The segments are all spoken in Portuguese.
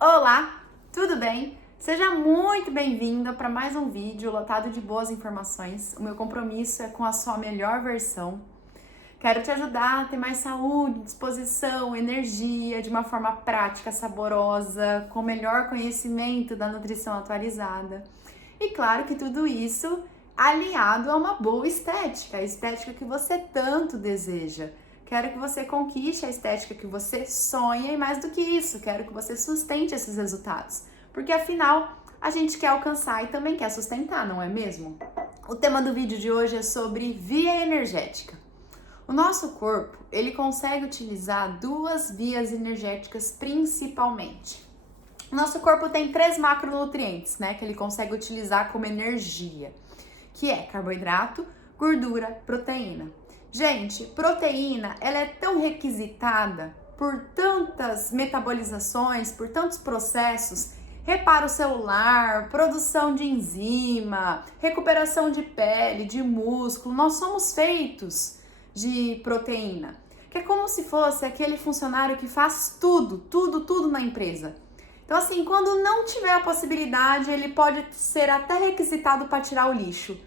Olá, tudo bem? Seja muito bem-vinda para mais um vídeo lotado de boas informações. O meu compromisso é com a sua melhor versão. Quero te ajudar a ter mais saúde, disposição, energia, de uma forma prática, saborosa, com melhor conhecimento da nutrição atualizada. E claro que tudo isso aliado a uma boa estética, a estética que você tanto deseja. Quero que você conquiste a estética que você sonha e mais do que isso, quero que você sustente esses resultados. Porque afinal, a gente quer alcançar e também quer sustentar, não é mesmo? O tema do vídeo de hoje é sobre via energética. O nosso corpo, ele consegue utilizar duas vias energéticas principalmente. O nosso corpo tem 3 macronutrientes, né, que ele consegue utilizar como energia, que é carboidrato, gordura, proteína. Gente, proteína, ela é tão requisitada por tantas metabolizações, por tantos processos, reparo celular, produção de enzima, recuperação de pele, de músculo. Nós somos feitos de proteína, que é como se fosse aquele funcionário que faz tudo na empresa. Então, assim, quando não tiver a possibilidade, ele pode ser até requisitado para tirar o lixo.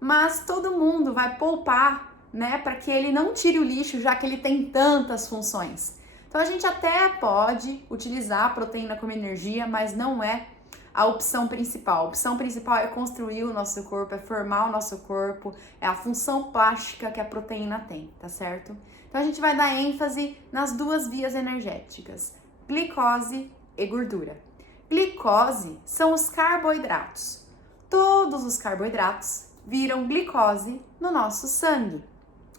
Mas todo mundo vai poupar, né, para que ele não tire o lixo, já que ele tem tantas funções. Então, a gente até pode utilizar a proteína como energia, mas não é a opção principal. A opção principal é construir o nosso corpo, é formar o nosso corpo, é a função plástica que a proteína tem, tá certo? Então, a gente vai dar ênfase nas duas vias energéticas, glicose e gordura. Glicose são os carboidratos. Todos os carboidratos viram glicose no nosso sangue.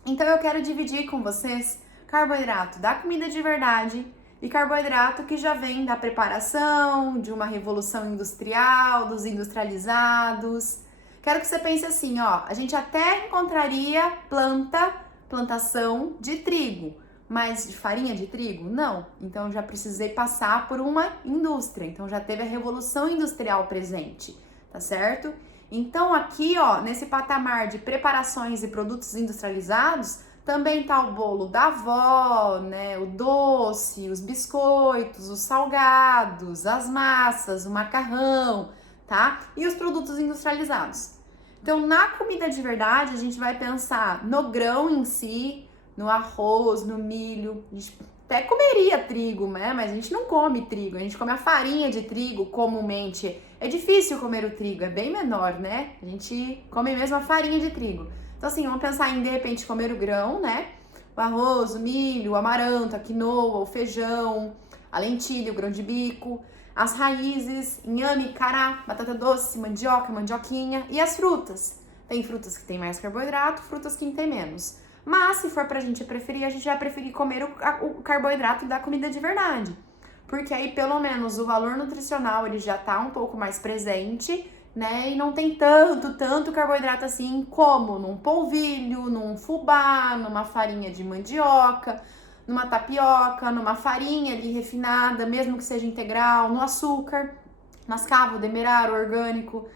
Então eu quero dividir com vocês carboidrato da comida de verdade e carboidrato que já vem da preparação, de uma revolução industrial, dos industrializados. Quero que você pense assim, ó, a gente até encontraria plantação de trigo, mas de farinha de trigo? Não. Então eu já precisei passar por uma indústria. Então já teve a revolução industrial presente, tá certo? Então aqui, ó, nesse patamar de preparações e produtos industrializados, também tá o bolo da avó, né, o doce, os biscoitos, os salgados, as massas, o macarrão, tá? E os produtos industrializados. Então, na comida de verdade, a gente vai pensar no grão em si, no arroz, no milho. A gente até comeria trigo, né? Mas a gente não come trigo, a gente come a farinha de trigo comumente. É difícil comer o trigo, é bem menor, né? A gente come mesmo a farinha de trigo. Então, assim, vamos pensar em, de repente, comer o grão, né? O arroz, o milho, o amaranto, a quinoa, o feijão, a lentilha, o grão de bico, as raízes, inhame, cará, batata doce, mandioca, mandioquinha e as frutas. Tem frutas que tem mais carboidrato, frutas que tem menos. Mas, se for pra gente preferir, a gente vai preferir comer o carboidrato da comida de verdade. Porque aí, pelo menos, o valor nutricional, ele já tá um pouco mais presente, né? E não tem tanto carboidrato assim como num polvilho, num fubá, numa farinha de mandioca, numa tapioca, numa farinha ali refinada, mesmo que seja integral, no açúcar, mascavo, demerara, orgânico.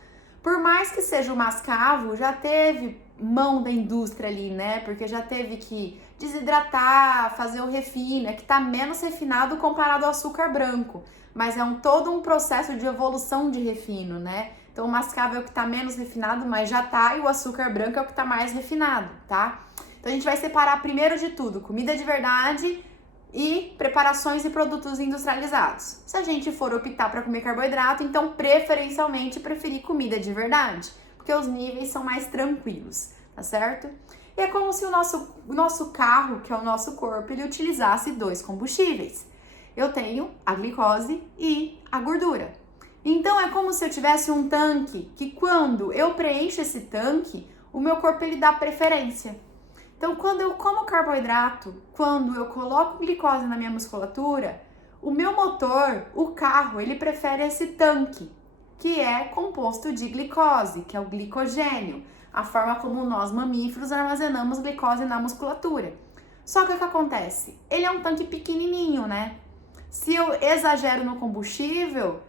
Por mais que seja o mascavo, já teve mão da indústria ali, né? Porque já teve que desidratar, fazer o refino, é que tá menos refinado comparado ao açúcar branco, mas é todo um processo de evolução de refino, né? Então o mascavo é o que tá menos refinado, mas já tá, e o açúcar branco é o que tá mais refinado, tá? Então a gente vai separar primeiro de tudo, comida de verdade e preparações e produtos industrializados. Se a gente for optar para comer carboidrato, então preferencialmente preferir comida de verdade, porque os níveis são mais tranquilos, tá certo? E é como se o nosso carro, que é o nosso corpo, ele utilizasse dois combustíveis. Eu tenho a glicose e a gordura. Então é como se eu tivesse um tanque que quando eu preencho esse tanque, o meu corpo ele dá preferência. Então, quando eu como carboidrato, quando eu coloco glicose na minha musculatura, o meu motor, o carro, ele prefere esse tanque, que é composto de glicose, que é o glicogênio, a forma como nós mamíferos armazenamos glicose na musculatura. Só que o que acontece? Ele é um tanque pequenininho, né? Se eu exagero no combustível,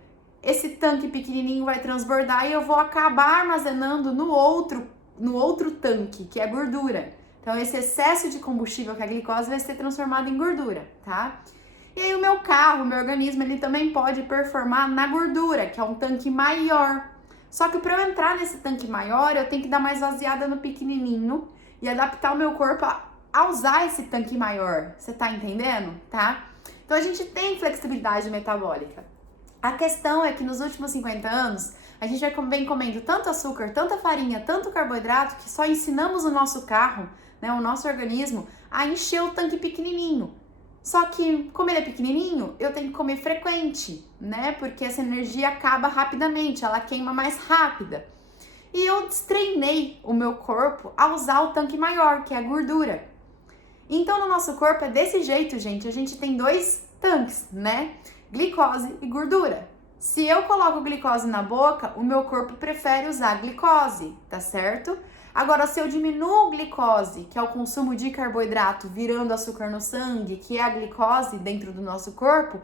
esse tanque pequenininho vai transbordar e eu vou acabar armazenando no outro tanque, que é gordura. Então, esse excesso de combustível que é a glicose vai ser transformado em gordura, tá? E aí o meu carro, o meu organismo, ele também pode performar na gordura, que é um tanque maior. Só que para eu entrar nesse tanque maior, eu tenho que dar mais vaziada no pequenininho e adaptar o meu corpo a usar esse tanque maior. Você tá entendendo? Tá? Então a gente tem flexibilidade metabólica. A questão é que nos últimos 50 anos, a gente vem comendo tanto açúcar, tanta farinha, tanto carboidrato, que só ensinamos o nosso carro, né, o nosso organismo, a encher o tanque pequenininho. Só que, como ele é pequenininho, eu tenho que comer frequente, né? Porque essa energia acaba rapidamente, ela queima mais rápida. E eu destreinei o meu corpo a usar o tanque maior, que é a gordura. Então, no nosso corpo é desse jeito, gente. A gente tem dois tanques, né? Glicose e gordura. Se eu coloco glicose na boca, o meu corpo prefere usar glicose, tá certo? Agora, se eu diminuo glicose, que é o consumo de carboidrato virando açúcar no sangue, que é a glicose dentro do nosso corpo,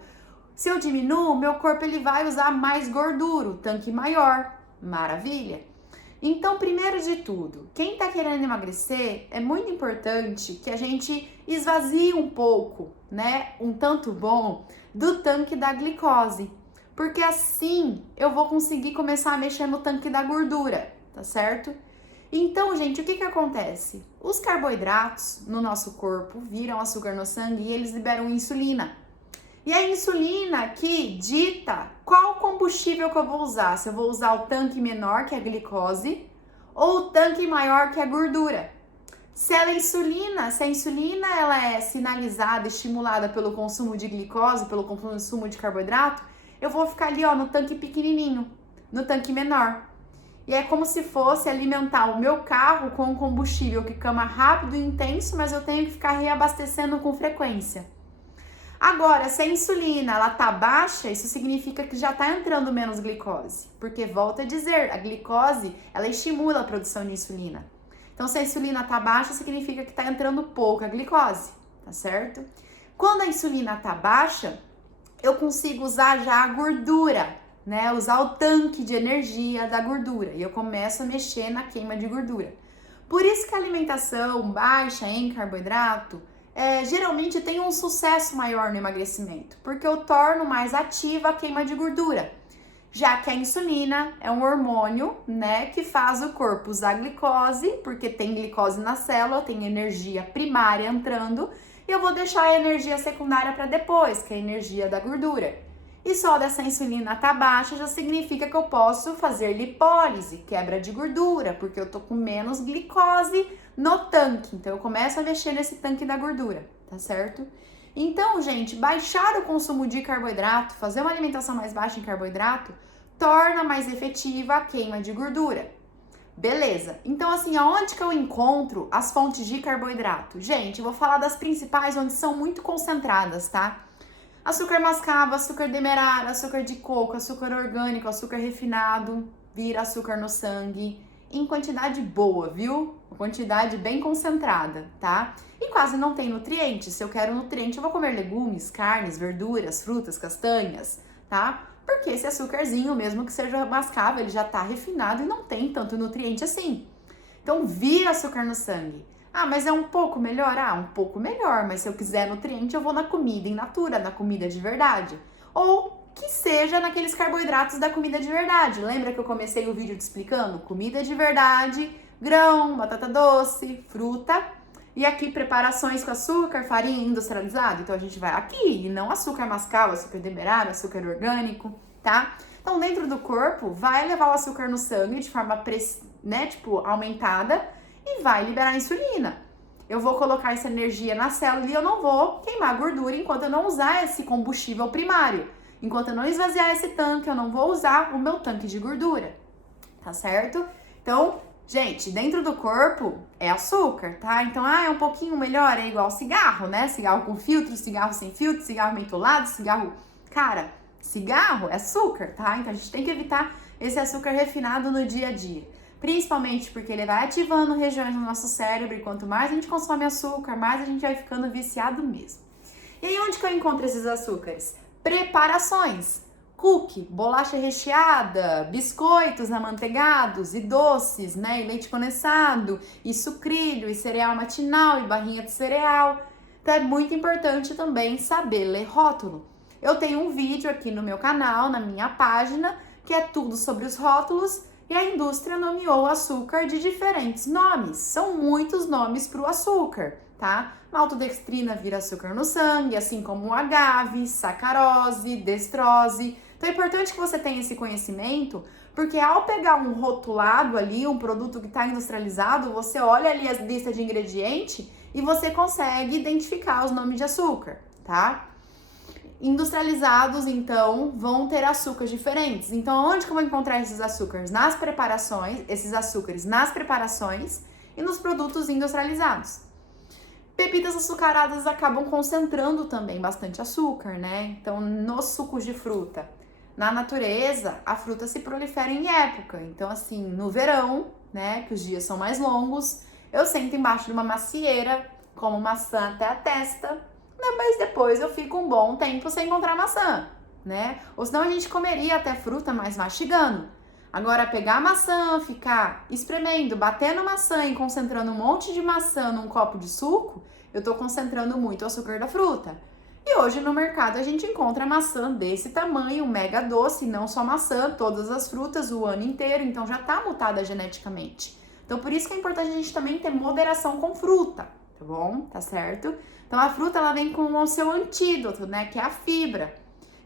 se eu diminuo, meu corpo ele vai usar mais gordura, o tanque maior. Maravilha? Então, primeiro de tudo, quem tá querendo emagrecer, é muito importante que a gente esvazie um pouco, né, um tanto bom, do tanque da glicose. Porque assim eu vou conseguir começar a mexer no tanque da gordura, tá certo? Então, gente, o que acontece? Os carboidratos no nosso corpo viram açúcar no sangue e eles liberam insulina. E a insulina que dita qual combustível que eu vou usar. Se eu vou usar o tanque menor, que é a glicose, ou o tanque maior, que é a gordura. Se a insulina ela é sinalizada, estimulada pelo consumo de glicose, pelo consumo de carboidrato, eu vou ficar ali, ó, no tanque pequenininho, no tanque menor. E é como se fosse alimentar o meu carro com um combustível que queima rápido e intenso, mas eu tenho que ficar reabastecendo com frequência. Agora, se a insulina ela tá baixa, isso significa que já tá entrando menos glicose. Porque, volto a dizer, a glicose, ela estimula a produção de insulina. Então, se a insulina tá baixa, significa que tá entrando pouca glicose, tá certo? Quando a insulina tá baixa, eu consigo usar já a gordura, né? Usar o tanque de energia da gordura. E eu começo a mexer na queima de gordura. Por isso que a alimentação baixa em carboidrato geralmente tem um sucesso maior no emagrecimento, porque eu torno mais ativa a queima de gordura, já que a insulina é um hormônio, né, que faz o corpo usar glicose, porque tem glicose na célula, tem energia primária entrando, e eu vou deixar a energia secundária para depois, que é a energia da gordura. E só dessa insulina tá baixa já significa que eu posso fazer lipólise, quebra de gordura, porque eu tô com menos glicose no tanque. Então eu começo a mexer nesse tanque da gordura, tá certo? Então, gente, baixar o consumo de carboidrato, fazer uma alimentação mais baixa em carboidrato, torna mais efetiva a queima de gordura. Beleza, então assim, aonde que eu encontro as fontes de carboidrato? Gente, eu vou falar das principais, onde são muito concentradas, tá? Açúcar mascavo, açúcar demerara, açúcar de coco, açúcar orgânico, açúcar refinado, vira açúcar no sangue, em quantidade boa, viu? Uma quantidade bem concentrada, tá? E quase não tem nutrientes. Se eu quero nutriente, eu vou comer legumes, carnes, verduras, frutas, castanhas, tá? Porque esse açúcarzinho, mesmo que seja mascavo, ele já tá refinado e não tem tanto nutriente assim. Então, vira açúcar no sangue. Ah, mas é um pouco melhor? Ah, um pouco melhor, mas se eu quiser nutriente, eu vou na comida in natura, na comida de verdade. Ou que seja naqueles carboidratos da comida de verdade. Lembra que eu comecei o vídeo te explicando? Comida de verdade, grão, batata doce, fruta. E aqui preparações com açúcar, farinha industrializada. Então a gente vai aqui, e não açúcar mascavo, açúcar demerara, açúcar orgânico, tá? Então dentro do corpo vai levar o açúcar no sangue de forma, né, aumentada, e vai liberar insulina. Eu vou colocar essa energia na célula e eu não vou queimar gordura enquanto eu não usar esse combustível primário. Enquanto eu não esvaziar esse tanque, eu não vou usar o meu tanque de gordura, tá certo? Então, gente, dentro do corpo é açúcar, tá? Então, é um pouquinho melhor, é igual cigarro, né? Cigarro com filtro, cigarro sem filtro, cigarro mentolado, cigarro... Cara, cigarro é açúcar, tá? Então, a gente tem que evitar esse açúcar refinado no dia a dia. Principalmente porque ele vai ativando regiões no nosso cérebro e quanto mais a gente consome açúcar, mais a gente vai ficando viciado mesmo. E aí, onde que eu encontro esses açúcares? Preparações. Cookie, bolacha recheada, biscoitos amanteigados e doces, né? E leite condensado, e sucrilho, e cereal matinal, e barrinha de cereal. Então é muito importante também saber ler rótulo. Eu tenho um vídeo aqui no meu canal, na minha página, que é tudo sobre os rótulos, e a indústria nomeou o açúcar de diferentes nomes. São muitos nomes para o açúcar, tá? Maltodextrina vira açúcar no sangue, assim como o agave, sacarose, destrose. Então é importante que você tenha esse conhecimento, porque ao pegar um rotulado ali, um produto que está industrializado, você olha ali a lista de ingrediente e você consegue identificar os nomes de açúcar, tá? Industrializados, então, vão ter açúcares diferentes. Então, onde que eu vou encontrar esses açúcares? Nas preparações, esses açúcares nas preparações e nos produtos industrializados. Bebidas açucaradas acabam concentrando também bastante açúcar, né? Então, nos sucos de fruta. Na natureza, a fruta se prolifera em época. Então, assim, no verão, né, que os dias são mais longos, eu sento embaixo de uma macieira, como maçã até a testa, mas depois eu fico um bom tempo sem encontrar maçã, né? Ou senão a gente comeria até fruta, mas mastigando. Agora, pegar a maçã, ficar espremendo, batendo maçã e concentrando um monte de maçã num copo de suco, eu tô concentrando muito o açúcar da fruta. E hoje no mercado a gente encontra maçã desse tamanho, mega doce, não só maçã, todas as frutas o ano inteiro, então já tá mutada geneticamente. Então por isso que é importante a gente também ter moderação com fruta, tá bom? Tá certo? Então a fruta ela vem com o seu antídoto, né, que é a fibra.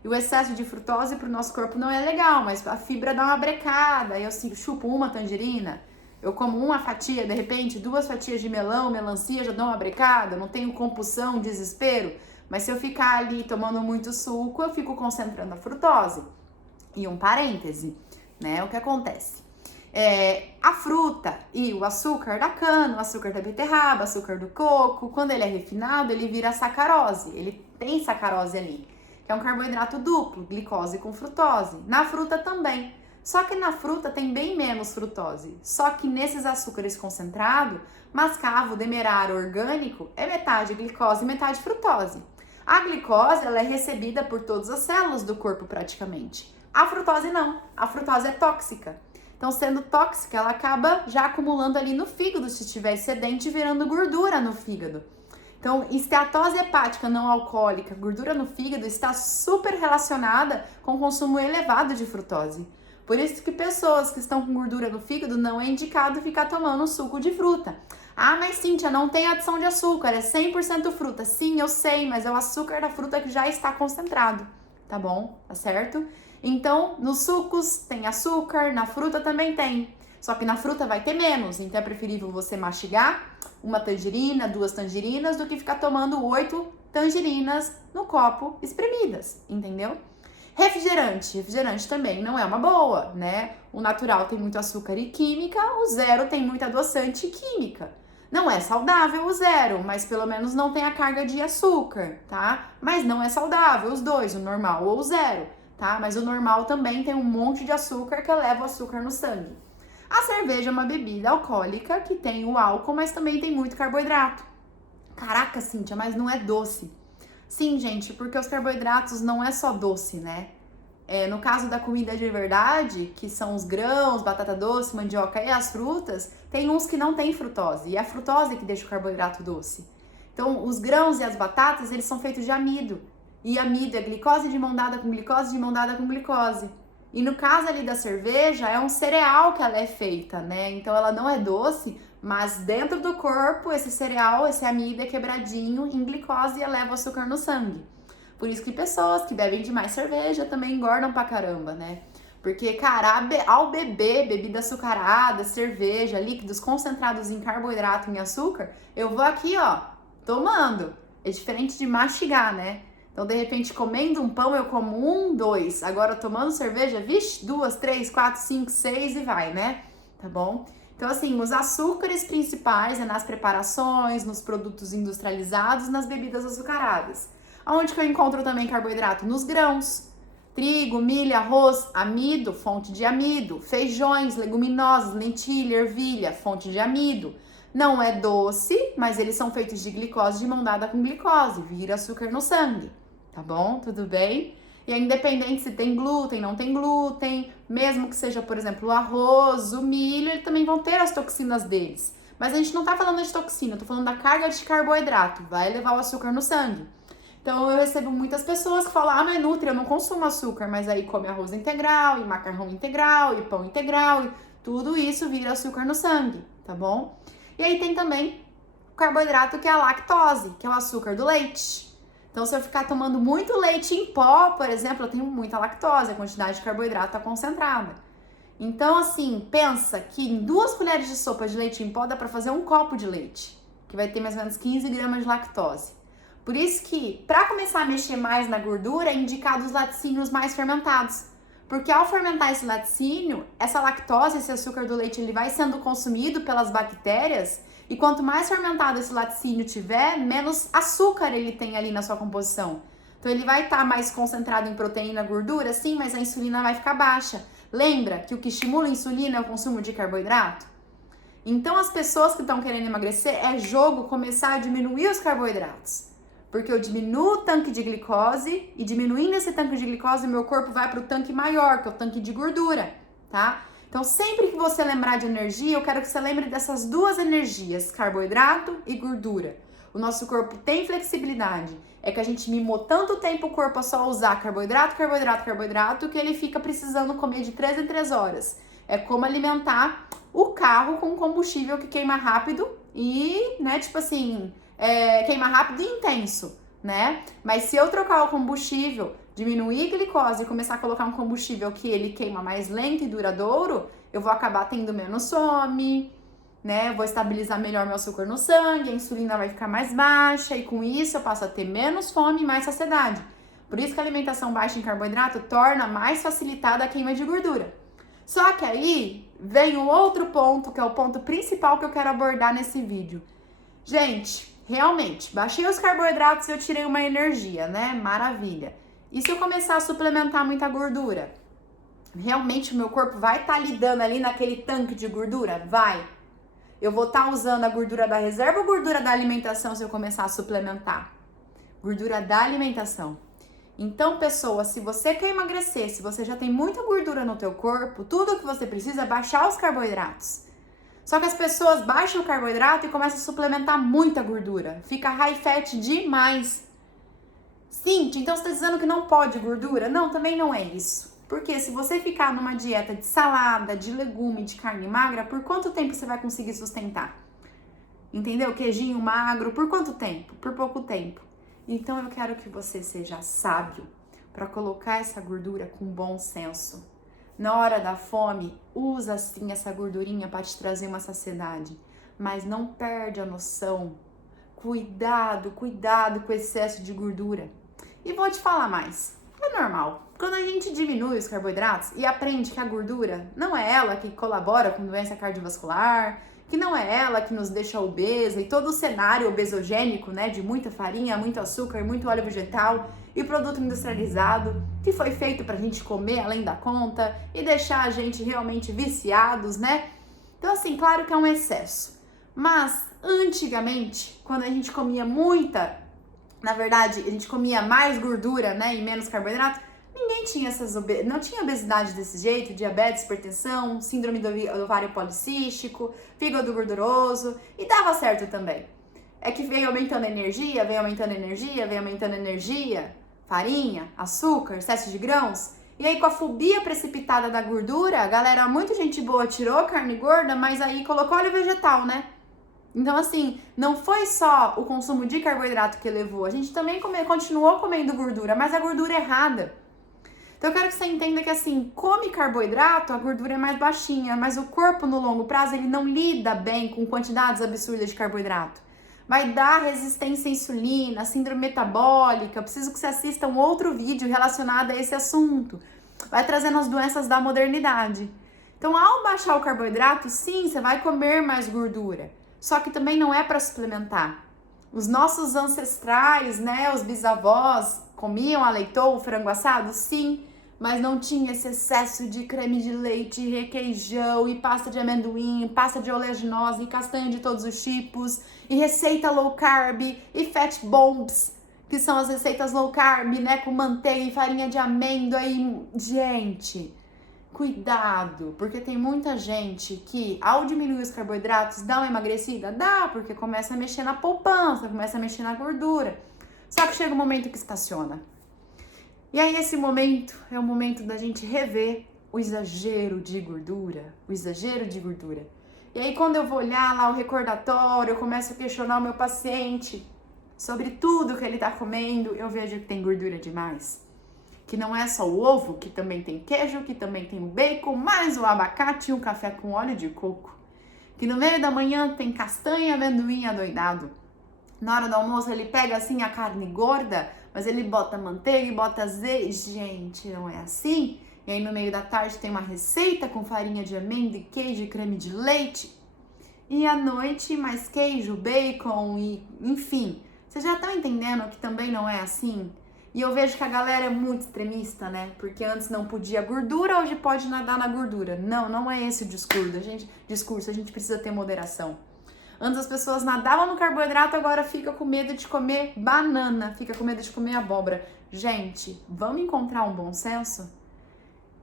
E o excesso de frutose para o nosso corpo não é legal, mas a fibra dá uma brecada. Eu chupo uma tangerina, eu como uma fatia, de repente 2 fatias de melão, melancia, já dá uma brecada, não tenho compulsão, desespero. Mas se eu ficar ali tomando muito suco, eu fico concentrando a frutose. E um parêntese, né, o que acontece? A fruta e o açúcar da cana, o açúcar da beterraba, o açúcar do coco, quando ele é refinado, ele vira sacarose. Ele tem sacarose ali, que é um carboidrato duplo, glicose com frutose. Na fruta também. Só que na fruta tem bem menos frutose. Só que nesses açúcares concentrados, mascavo, demerara, orgânico, é metade glicose e metade frutose. A glicose, ela é recebida por todas as células do corpo praticamente. A frutose não. A frutose é tóxica. Então, sendo tóxica, ela acaba já acumulando ali no fígado, se estiver excedente, virando gordura no fígado. Então, esteatose hepática não alcoólica, gordura no fígado, está super relacionada com o consumo elevado de frutose. Por isso que pessoas que estão com gordura no fígado não é indicado ficar tomando suco de fruta. Ah, mas Cíntia, não tem adição de açúcar, é 100% fruta. Sim, eu sei, mas é o açúcar da fruta que já está concentrado, tá bom? Tá certo? Então, nos sucos tem açúcar, na fruta também tem. Só que na fruta vai ter menos, então é preferível você mastigar uma tangerina, 2 tangerinas, do que ficar tomando 8 tangerinas no copo espremidas, entendeu? Refrigerante também não é uma boa, né? O natural tem muito açúcar e química, o zero tem muito adoçante e química. Não é saudável o zero, mas pelo menos não tem a carga de açúcar, tá? Mas não é saudável os dois, o normal ou o zero, tá? Mas o normal também tem um monte de açúcar que eleva o açúcar no sangue. A cerveja é uma bebida alcoólica que tem o álcool, mas também tem muito carboidrato. Caraca, Cíntia, mas não é doce. Sim, gente, porque os carboidratos não é só doce, né? No caso da comida de verdade, que são os grãos, batata doce, mandioca e as frutas, tem uns que não tem frutose, e é a frutose que deixa o carboidrato doce. Então, os grãos e as batatas, eles são feitos de amido. E amido é glicose de mão dada com glicose de mão dada com glicose. E no caso ali da cerveja, é um cereal que ela é feita, né? Então, ela não é doce, mas dentro do corpo, esse cereal, esse amido é quebradinho em glicose e eleva o açúcar no sangue. Por isso que pessoas que bebem demais cerveja também engordam pra caramba, né? Porque, cara, ao beber bebida açucarada, cerveja, líquidos concentrados em carboidrato, em açúcar, eu vou aqui, ó, tomando. É diferente de mastigar, né? Então, de repente, comendo um pão, eu como 1, 2. Agora, tomando cerveja, vixe, 2, 3, 4, 5, 6 e vai, né? Tá bom? Então, assim, os açúcares principais é nas preparações, nos produtos industrializados, nas bebidas açucaradas. Aonde que eu encontro também carboidrato? Nos grãos. Trigo, milho, arroz, amido, fonte de amido. Feijões, leguminosas, lentilha, ervilha, fonte de amido. Não é doce, mas eles são feitos de glicose de mão dada com glicose. Vira açúcar no sangue. Tá bom? Tudo bem? E é independente se tem glúten, não tem glúten, mesmo que seja, por exemplo, o arroz, o milho, eles também vão ter as toxinas deles. Mas a gente não tá falando de toxina, eu tô falando da carga de carboidrato, vai levar o açúcar no sangue. Então eu recebo muitas pessoas que falam, ah, mas Nutri, eu não consumo açúcar, mas aí come arroz integral, e macarrão integral, e pão integral, e tudo isso vira açúcar no sangue, tá bom? E aí tem também o carboidrato que é a lactose, que é o açúcar do leite. Então se eu ficar tomando muito leite em pó, por exemplo, eu tenho muita lactose, a quantidade de carboidrato tá concentrada. Então assim, pensa que em 2 colheres de sopa de leite em pó dá pra fazer 1 copo de leite, que vai ter mais ou menos 15 gramas de lactose. Por isso que, para começar a mexer mais na gordura, é indicado os laticínios mais fermentados. Porque ao fermentar esse laticínio, essa lactose, esse açúcar do leite, ele vai sendo consumido pelas bactérias. E quanto mais fermentado esse laticínio tiver, menos açúcar ele tem ali na sua composição. Então ele vai estar mais concentrado em proteína e gordura, sim, mas a insulina vai ficar baixa. Lembra que o que estimula a insulina é o consumo de carboidrato? Então as pessoas que estão querendo emagrecer, é jogo começar a diminuir os carboidratos. Porque eu diminuo o tanque de glicose e diminuindo esse tanque de glicose, meu corpo vai para o tanque maior, que é o tanque de gordura, tá? Então, sempre que você lembrar de energia, eu quero que você lembre dessas 2 energias, carboidrato e gordura. O nosso corpo tem flexibilidade. É que a gente mimou tanto tempo o corpo a só usar carboidrato, carboidrato, carboidrato, que ele fica precisando comer de 3 em 3 horas. É como alimentar o carro com combustível que queima rápido e, né, tipo assim... queima rápido e intenso, né? Mas se eu trocar o combustível, diminuir a glicose e começar a colocar um combustível que ele queima mais lento e duradouro, eu vou acabar tendo menos fome, né? Eu vou estabilizar melhor meu açúcar no sangue, a insulina vai ficar mais baixa e com isso eu passo a ter menos fome e mais saciedade. Por isso que a alimentação baixa em carboidrato torna mais facilitada a queima de gordura. Só que aí vem o outro ponto, que é o ponto principal que eu quero abordar nesse vídeo. Gente, realmente, baixei os carboidratos e eu tirei uma energia, né? Maravilha. E se eu começar a suplementar muita gordura? Realmente o meu corpo vai estar lidando ali naquele tanque de gordura? Vai. Eu vou estar usando a gordura da reserva ou gordura da alimentação se eu começar a suplementar? Gordura da alimentação. Então, pessoa, se você quer emagrecer, se você já tem muita gordura no teu corpo, tudo que você precisa é baixar os carboidratos. Só que as pessoas baixam o carboidrato e começam a suplementar muita gordura. Fica high fat demais. Cíntia, então você está dizendo que não pode gordura? Não, também não é isso. Porque se você ficar numa dieta de salada, de legume, de carne magra, por quanto tempo você vai conseguir sustentar? Entendeu? Queijinho magro, por quanto tempo? Por pouco tempo. Então eu quero que você seja sábio para colocar essa gordura com bom senso. Na hora da fome, usa sim essa gordurinha para te trazer uma saciedade, mas não perde a noção. Cuidado com o excesso de gordura. E vou te falar mais, é normal. Quando a gente diminui os carboidratos e aprende que a gordura não é ela que colabora com doença cardiovascular, que não é ela que nos deixa obesa e todo o cenário obesogênico, né, de muita farinha, muito açúcar, muito óleo vegetal e produto industrializado que foi feito pra gente comer além da conta e deixar a gente realmente viciados, né? Então assim, claro que é um excesso. Mas antigamente, quando a gente comia na verdade, a gente comia mais gordura, né, e menos carboidrato, ninguém tinha não tinha obesidade desse jeito, diabetes, hipertensão, síndrome do ovário policístico, fígado gorduroso, e dava certo também. É que veio aumentando a energia, farinha, açúcar, excesso de grãos, e aí com a fobia precipitada da gordura, a galera, muita gente boa tirou carne gorda, mas aí colocou óleo vegetal, né? Então, assim, não foi só o consumo de carboidrato que levou, a gente também continuou comendo gordura, mas a gordura errada. Então eu quero que você entenda que assim, come carboidrato, a gordura é mais baixinha, mas o corpo no longo prazo ele não lida bem com quantidades absurdas de carboidrato. Vai dar resistência à insulina, síndrome metabólica, eu preciso que você assista um outro vídeo relacionado a esse assunto. Vai trazendo as doenças da modernidade. Então ao baixar o carboidrato, sim, você vai comer mais gordura, só que também não é para suplementar. Os nossos ancestrais, né, os bisavós, comiam a leitoa, o frango assado? Sim, mas não tinha esse excesso de creme de leite, requeijão e pasta de amendoim, pasta de oleaginosa e castanha de todos os tipos, e receita low carb e fat bombs, que são as receitas low carb, né, com manteiga e farinha de amêndoa e... Gente, Cuidado, porque tem muita gente que ao diminuir os carboidratos dá uma emagrecida? Dá, porque começa a mexer na poupança, começa a mexer na gordura. Só que chega um momento que estaciona. E aí esse momento é o momento da gente rever o exagero de gordura, E aí quando eu vou olhar lá o recordatório, eu começo a questionar o meu paciente sobre tudo que ele tá comendo, eu vejo que tem gordura demais. Que não é só o ovo, que também tem queijo, que também tem o bacon, mais o abacate e o café com óleo de coco. Que no meio da manhã tem castanha, amendoim adoidado. Na hora do almoço ele pega assim a carne gorda, mas ele bota manteiga e bota azeite. Gente, não é assim? E aí no meio da tarde tem uma receita com farinha de amêndoa, queijo e creme de leite. E à noite mais queijo, bacon e enfim. Vocês já estão entendendo que também não é assim? E eu vejo que a galera é muito extremista, né? Porque antes não podia gordura, hoje pode nadar na gordura. Não, não é esse o discurso. A gente precisa ter moderação. Antes as pessoas nadavam no carboidrato, agora fica com medo de comer banana, fica com medo de comer abóbora. Gente, vamos encontrar um bom senso?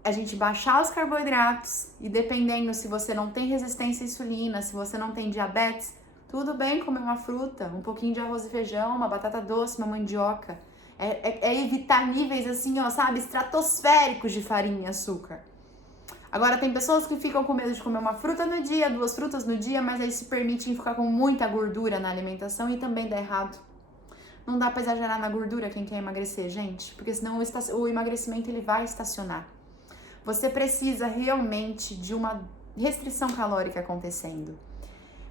A gente baixar os carboidratos e dependendo se você não tem resistência à insulina, se você não tem diabetes, tudo bem comer uma fruta, um pouquinho de arroz e feijão, uma batata doce, uma mandioca. É evitar níveis assim, ó, sabe, estratosféricos de farinha e açúcar. Agora tem pessoas que ficam com medo de comer uma fruta no dia, 2 frutas no dia, mas aí se permitem ficar com muita gordura na alimentação e também dá errado. Não dá pra exagerar na gordura quem quer emagrecer, gente, porque senão o emagrecimento ele vai estacionar. Você precisa realmente de uma restrição calórica acontecendo.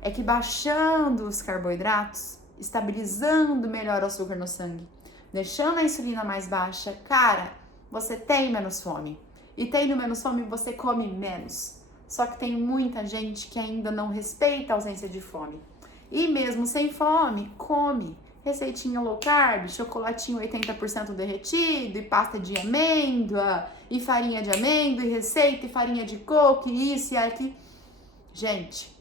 É que baixando os carboidratos, estabilizando melhor o açúcar no sangue, deixando a insulina mais baixa, cara, você tem menos fome. E tendo menos fome, você come menos. Só que tem muita gente que ainda não respeita a ausência de fome. E mesmo sem fome, come. Receitinha low carb, chocolatinho 80% derretido, e pasta de amêndoa, e farinha de amêndoa, e receita, e farinha de coco, e isso e aqui. Gente,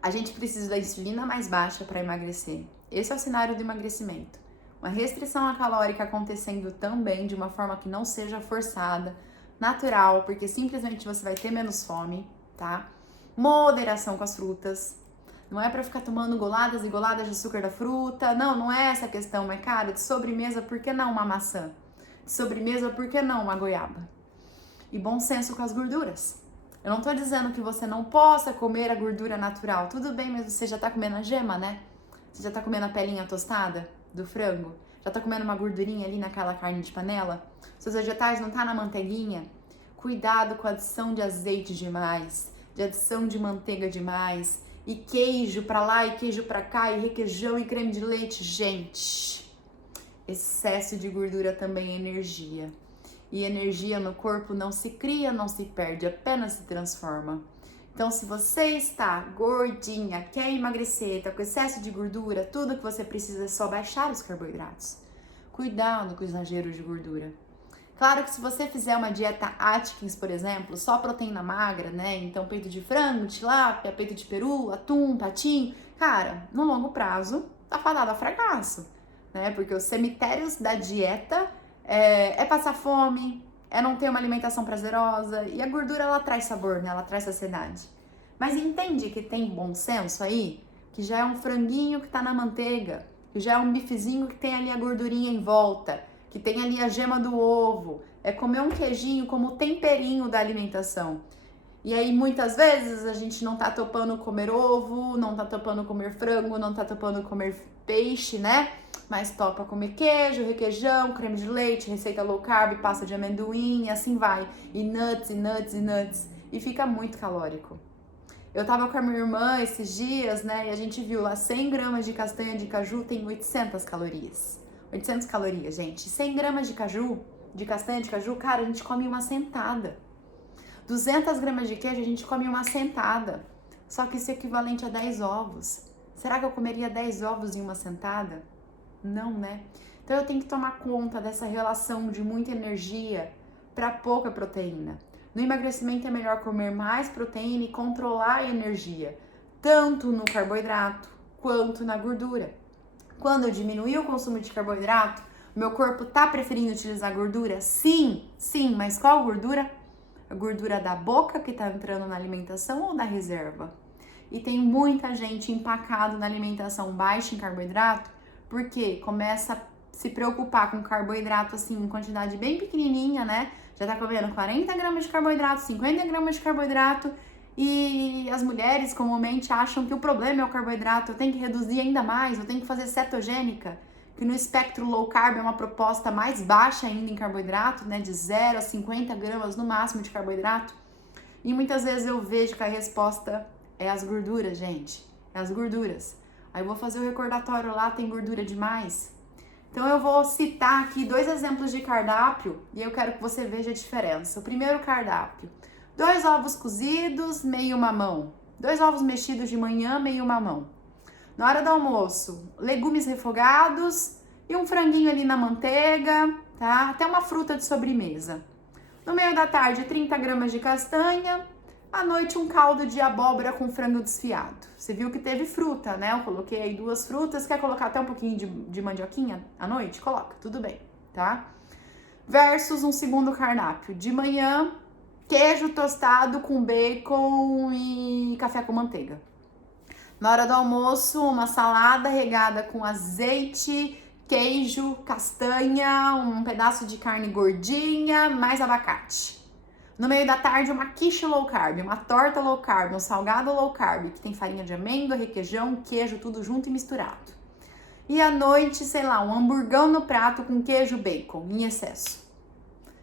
a gente precisa da insulina mais baixa para emagrecer. Esse é o cenário do emagrecimento. Uma restrição calórica acontecendo também de uma forma que não seja forçada, natural, porque simplesmente você vai ter menos fome, tá? Moderação com as frutas. Não é pra ficar tomando goladas e goladas de açúcar da fruta. Não, não é essa a questão. Mas, cara, de sobremesa, por que não uma maçã? De sobremesa, por que não uma goiaba? E bom senso com as gorduras. Eu não tô dizendo que você não possa comer a gordura natural. Tudo bem, mas você já tá comendo a gema, né? Você já tá comendo a pelinha tostada do frango? Já tá comendo uma gordurinha ali naquela carne de panela? Seus vegetais não tá na manteiguinha? Cuidado com a adição de azeite demais, de adição de manteiga demais, e queijo pra lá e queijo pra cá, e requeijão e creme de leite. Gente, excesso de gordura também é energia. E energia no corpo não se cria, não se perde, apenas se transforma. Então, se você está gordinha, quer emagrecer, tá com excesso de gordura, tudo que você precisa é só baixar os carboidratos. Cuidado com o exagero de gordura. Claro que se você fizer uma dieta Atkins, por exemplo, só proteína magra, né? Então, peito de frango, tilápia, peito de peru, atum, patinho. Cara, no longo prazo, tá fadado a fracasso, né? Porque os cemitérios da dieta é passar fome, é não ter uma alimentação prazerosa. E a gordura, ela traz sabor, né? Ela traz saciedade. Mas entende que tem bom senso aí? Que já é um franguinho que tá na manteiga, que já é um bifezinho que tem ali a gordurinha em volta, que tem ali a gema do ovo, é comer um queijinho como temperinho da alimentação. E aí muitas vezes a gente não tá topando comer ovo, não tá topando comer frango, não tá topando comer peixe, né? Mas topa comer queijo, requeijão, creme de leite, receita low carb, pasta de amendoim, e assim vai. E nuts, e nuts, e nuts. E fica muito calórico. Eu tava com a minha irmã esses dias, né? E a gente viu lá 100 gramas de castanha de caju tem 800 calorias. 800 calorias, gente. 100 gramas de caju, de castanha de caju, cara, a gente come uma sentada. 200 gramas de queijo, a gente come uma sentada. Só que isso é equivalente a 10 ovos. Será que eu comeria 10 ovos em uma sentada? Não, né? Então eu tenho que tomar conta dessa relação de muita energia para pouca proteína. No emagrecimento é melhor comer mais proteína e controlar a energia, tanto no carboidrato quanto na gordura. Quando eu diminuir o consumo de carboidrato, meu corpo tá preferindo utilizar gordura? Sim, mas qual gordura? A gordura da boca que tá entrando na alimentação ou da reserva? E tem muita gente empacado na alimentação baixa em carboidrato, porque começa a se preocupar com carboidrato assim em quantidade bem pequenininha, né? Já tá comendo 40 gramas de carboidrato, 50 gramas de carboidrato, e as mulheres comumente acham que o problema é o carboidrato, eu tenho que reduzir ainda mais, eu tenho que fazer cetogênica, que no espectro low carb é uma proposta mais baixa ainda em carboidrato, né? De 0 a 50 gramas no máximo de carboidrato. E muitas vezes eu vejo que a resposta é as gorduras, gente. É as gorduras. Aí eu vou fazer o recordatório lá, tem gordura demais. Então eu vou citar aqui 2 exemplos de cardápio e eu quero que você veja a diferença. O primeiro cardápio: 2 ovos cozidos, meio mamão. 2 ovos mexidos de manhã, meio mamão. Na hora do almoço, legumes refogados e um franguinho ali na manteiga, tá? Até uma fruta de sobremesa. No meio da tarde, 30 gramas de castanha. À noite, um caldo de abóbora com frango desfiado. Você viu que teve fruta, né? Eu coloquei aí 2 frutas. Quer colocar até um pouquinho de mandioquinha à noite? Coloca, tudo bem, tá? Versus um segundo cardápio. De manhã, queijo tostado com bacon e café com manteiga. Na hora do almoço, uma salada regada com azeite, queijo, castanha, um pedaço de carne gordinha, mais abacate. No meio da tarde, uma quiche low carb, uma torta low carb, um salgado low carb, que tem farinha de amêndoa, requeijão, queijo, tudo junto e misturado. E à noite, sei lá, um hamburgão no prato com queijo bacon, em excesso.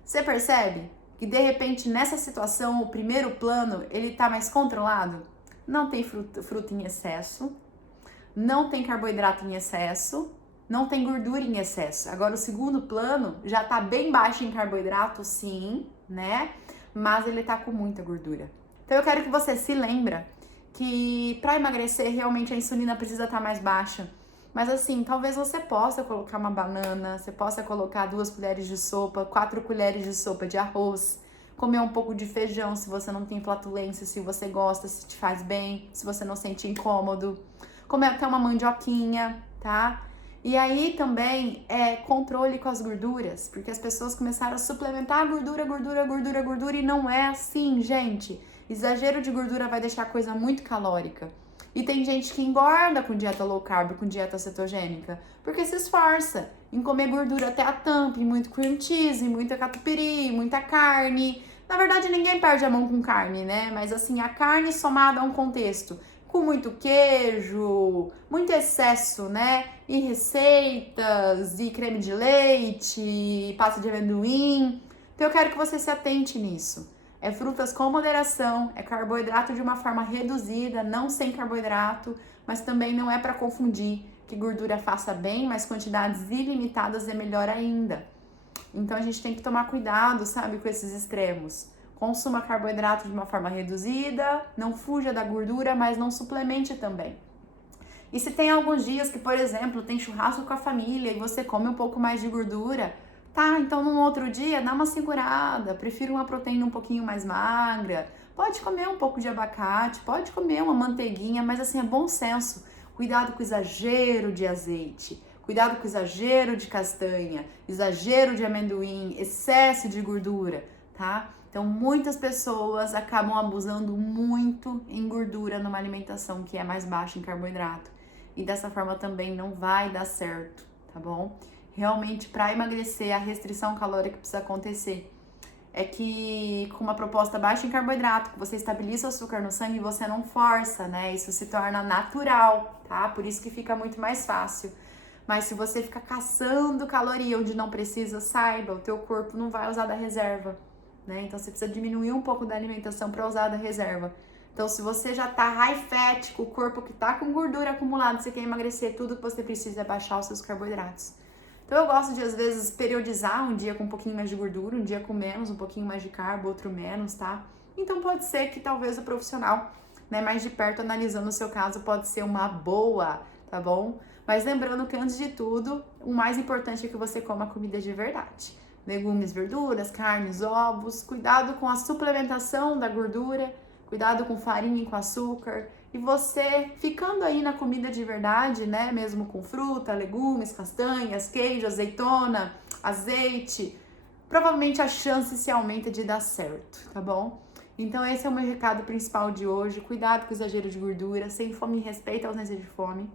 Você percebe que, de repente, nessa situação, o primeiro plano, ele tá mais controlado? Não tem fruta em excesso, não tem carboidrato em excesso, não tem gordura em excesso. Agora, o segundo plano já tá bem baixo em carboidrato, sim, né? Mas ele tá com muita gordura. Então, eu quero que você se lembra que para emagrecer, realmente a insulina precisa estar mais baixa. Mas assim, talvez você possa colocar uma banana, você possa colocar 2 colheres de sopa, 4 colheres de sopa de arroz, comer um pouco de feijão se você não tem flatulência, se você gosta, se te faz bem, se você não sente incômodo. Comer até uma mandioquinha, tá? E aí também controle com as gorduras, porque as pessoas começaram a suplementar gordura e não é assim, gente. Exagero de gordura vai deixar a coisa muito calórica. E tem gente que engorda com dieta low carb, com dieta cetogênica, porque se esforça em comer gordura até a tampa, e muito cream cheese, muita catupiry, muita carne. Na verdade, ninguém perde a mão com carne, né? Mas assim, a carne somada a um contexto com muito queijo, muito excesso, né? E receitas, e creme de leite, e pasta de amendoim. Então eu quero que você se atente nisso. É frutas com moderação, é carboidrato de uma forma reduzida, não sem carboidrato, mas também não é para confundir que gordura faça bem, mas quantidades ilimitadas é melhor ainda. Então a gente tem que tomar cuidado, sabe, com esses extremos. Consuma carboidrato de uma forma reduzida, não fuja da gordura, mas não suplemente também. E se tem alguns dias que, por exemplo, tem churrasco com a família e você come um pouco mais de gordura, tá, então num outro dia dá uma segurada, prefiro uma proteína um pouquinho mais magra, pode comer um pouco de abacate, pode comer uma manteiguinha, mas assim, é bom senso, cuidado com o exagero de azeite, cuidado com o exagero de castanha, exagero de amendoim, excesso de gordura, tá? Então muitas pessoas acabam abusando muito em gordura numa alimentação que é mais baixa em carboidrato e dessa forma também não vai dar certo, tá bom? Realmente, para emagrecer, a restrição calórica precisa acontecer. É que com uma proposta baixa em carboidrato, que você estabiliza o açúcar no sangue, você não força, né? Isso se torna natural, tá? Por isso que fica muito mais fácil. Mas se você ficar caçando caloria onde não precisa, saiba, o teu corpo não vai usar da reserva, né? Então você precisa diminuir um pouco da alimentação para usar da reserva. Então, se você já tá high fat, com o corpo que tá com gordura acumulada, você quer emagrecer, tudo que você precisa é baixar os seus carboidratos. Então eu gosto de, às vezes, periodizar um dia com um pouquinho mais de gordura, um dia com menos, um pouquinho mais de carbo, outro menos, tá? Então pode ser que talvez o profissional, né, mais de perto, analisando o seu caso, pode ser uma boa, tá bom? Mas lembrando que, antes de tudo, o mais importante é que você coma comida de verdade. Legumes, verduras, carnes, ovos, cuidado com a suplementação da gordura, cuidado com farinha e com açúcar. E você ficando aí na comida de verdade, né? Mesmo com fruta, legumes, castanhas, queijo, azeitona, azeite. provavelmente a chance se aumenta de dar certo, tá bom? Então esse é o meu recado principal de hoje. Cuidado com o exagero de gordura, sem fome, respeita a ausência de fome.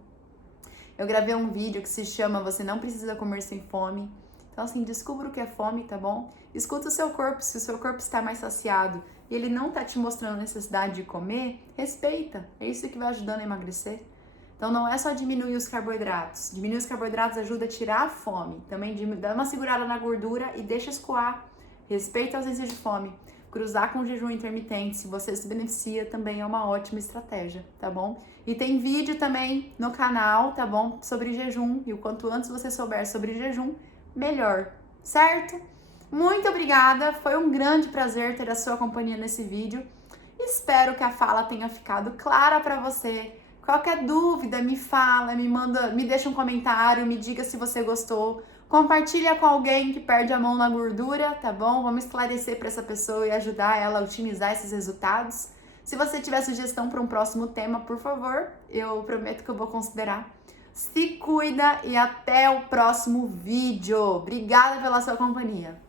Eu gravei um vídeo que se chama Você Não Precisa Comer Sem Fome. Então assim, descubra o que é fome, tá bom? Escuta o seu corpo, se o seu corpo está mais saciado e ele não tá te mostrando necessidade de comer, respeita. É isso que vai ajudando a emagrecer. Então não é só diminuir os carboidratos. Diminuir os carboidratos ajuda a tirar a fome. Também dá uma segurada na gordura e deixa escoar. Respeita a ausência de fome. Cruzar com o jejum intermitente, se você se beneficia, também é uma ótima estratégia, tá bom? E tem vídeo também no canal, tá bom? Sobre jejum. E o quanto antes você souber sobre jejum, melhor, certo? Muito obrigada. Foi um grande prazer ter a sua companhia nesse vídeo. Espero que a fala tenha ficado clara para você. Qualquer dúvida, me fala, me deixa um comentário, me diga se você gostou. Compartilha com alguém que perde a mão na gordura, tá bom? Vamos esclarecer para essa pessoa e ajudar ela a otimizar esses resultados. Se você tiver sugestão para um próximo tema, por favor, eu prometo que eu vou considerar. Se cuida e até o próximo vídeo. Obrigada pela sua companhia.